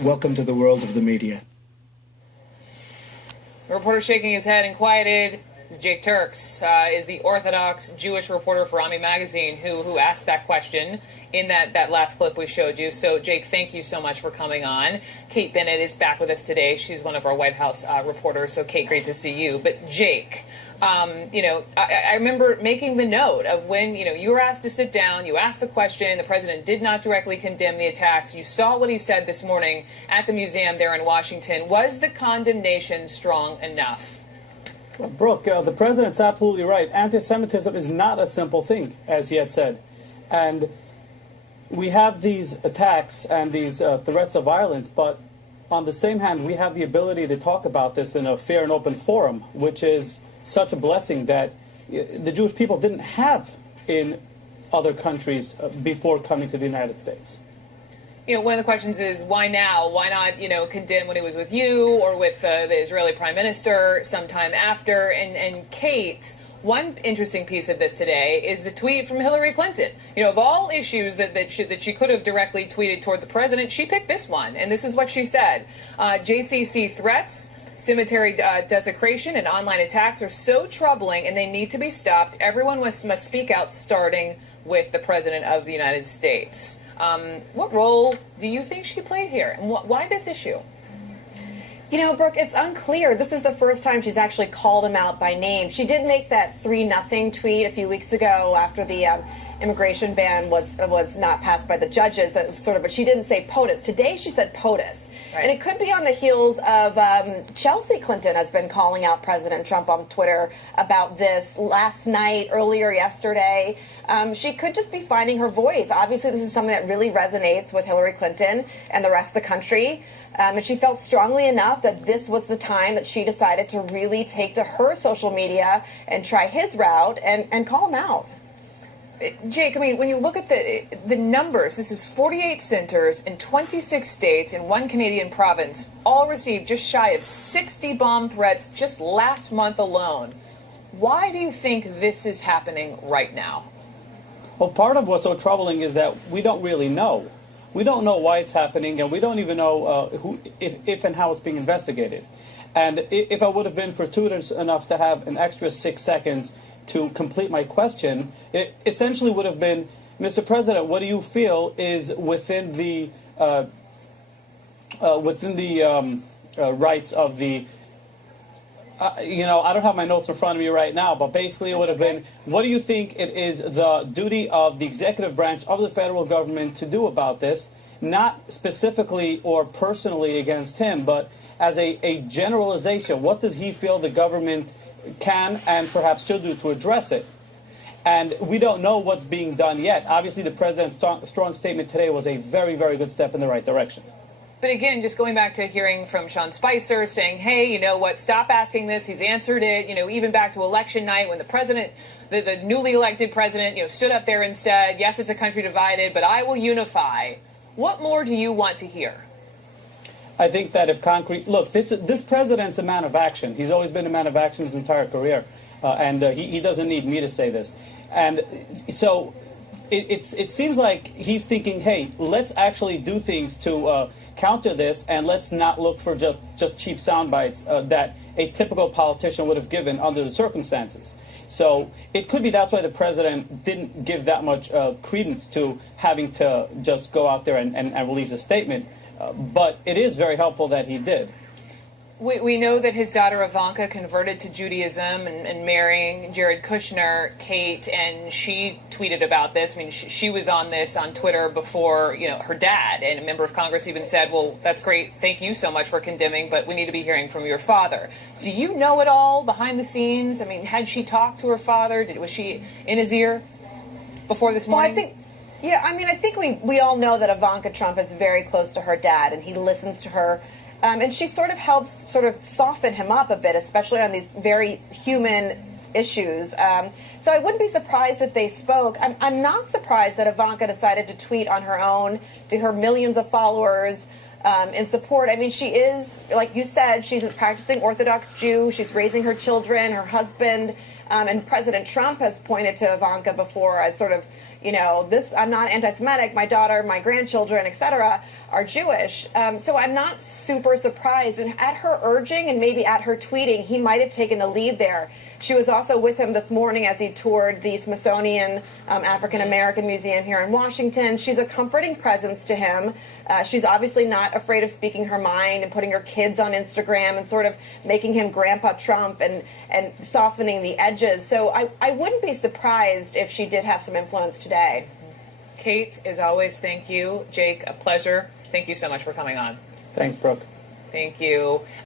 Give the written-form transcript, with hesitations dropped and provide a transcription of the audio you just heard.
Welcome to the world of the media. The reporter shaking his head and quieted is Jake Turx, is the Orthodox Jewish reporter for Ami Magazine, who asked that question in that last clip we showed you. So, Jake, thank you so much for coming on. Kate Bennett is back with us today. She's one of our White House reporters. So, Kate, great to see you. But, Jake, I remember making the note of when, you were asked to sit down, you asked the question, the president did not directly condemn the attacks. You saw what he said this morning at the museum there in Washington. Was the condemnation strong enough? Well, Brooke, the president's absolutely right. Anti-Semitism is not a simple thing, as he had said. And we have these attacks and these threats of violence, but on the same hand, we have the ability to talk about this in a fair and open forum, which is such a blessing that the Jewish people didn't have in other countries before coming to the United States. One of the questions is, why now? Why not, condemn when he was with you or with the Israeli prime minister sometime after? And Kate, one interesting piece of this today is the tweet from Hillary Clinton. Of all issues that she could have directly tweeted toward the president, she picked this one. And this is what she said. JCC threats, cemetery desecration, and online attacks are so troubling and they need to be stopped. Everyone must speak out, starting with the President of the United States. What role do you think she played here, and why this issue? Brooke, it's unclear. This is the first time she's actually called him out by name. She did make that 3-0 tweet a few weeks ago after the immigration ban was not passed by the judges, but she didn't say POTUS. Today she said POTUS. Right. And it could be on the heels of Chelsea Clinton has been calling out President Trump on Twitter about this last night, earlier yesterday. She could just be finding her voice. Obviously, this is something that really resonates with Hillary Clinton and the rest of the country. And she felt strongly enough that this was the time that she decided to really take to her social media and try his route and call him out. Jake, when you look at the numbers, this is 48 centers in 26 states in one Canadian province, all received just shy of 60 bomb threats just last month alone. Why do you think this is happening right now? Well, part of what's so troubling is that we don't really know. We don't know why it's happening, and we don't even know if and how it's being investigated. And if I would have been fortuitous enough to have an extra 6 seconds to complete my question, it essentially would have been, Mr. President, what do you feel is within the rights of the I don't have my notes in front of me right now, but basically it would have been, what do you think it is the duty of the executive branch of the federal government to do about this? Not specifically or personally against him, but as a generalization. What does he feel the government can and perhaps should do to address it? And we don't know what's being done yet. Obviously, the president's strong statement today was a very, very good step in the right direction. But again, just going back to hearing from Sean Spicer saying, hey, you know what, stop asking this. He's answered it, even back to election night when the president, the newly elected president, stood up there and said, yes, it's a country divided, but I will unify. What more do you want to hear? I think that if look, this president's a man of action. He's always been a man of action his entire career. And he doesn't need me to say this. And so it seems like he's thinking, hey, let's actually do things to counter this, and let's not look for just cheap sound bites that a typical politician would have given under the circumstances. So it could be that's why the president didn't give that much credence to having to just go out there and release a statement. But it is very helpful that he did. We know that his daughter Ivanka converted to Judaism and marrying Jared Kushner, Kate, and she tweeted about this. She was on this on Twitter before, her dad, and a member of Congress even said, well, that's great, thank you so much for condemning, but we need to be hearing from your father. Do you know it all behind the scenes? Had she talked to her father? Was she in his ear before this morning? Well, I think we all know that Ivanka Trump is very close to her dad, and he listens to her. And she sort of helps soften him up a bit, especially on these very human issues. So I wouldn't be surprised if they spoke. I'm not surprised that Ivanka decided to tweet on her own to her millions of followers in support. She is, like you said, she's a practicing Orthodox Jew. She's raising her children, her husband. And President Trump has pointed to Ivanka before as I'm not anti-Semitic, my daughter, my grandchildren, etc. are Jewish. So I'm not super surprised. And at her urging and maybe at her tweeting, he might have taken the lead there. She was also with him this morning as he toured the Smithsonian African American Museum here in Washington. She's a comforting presence to him. She's obviously not afraid of speaking her mind and putting her kids on Instagram and sort of making him Grandpa Trump and softening the edges. So I wouldn't be surprised if she did have some influence today. Kate, as always, thank you. Jake, a pleasure. Thank you so much for coming on. Thanks, Brooke. Thank you.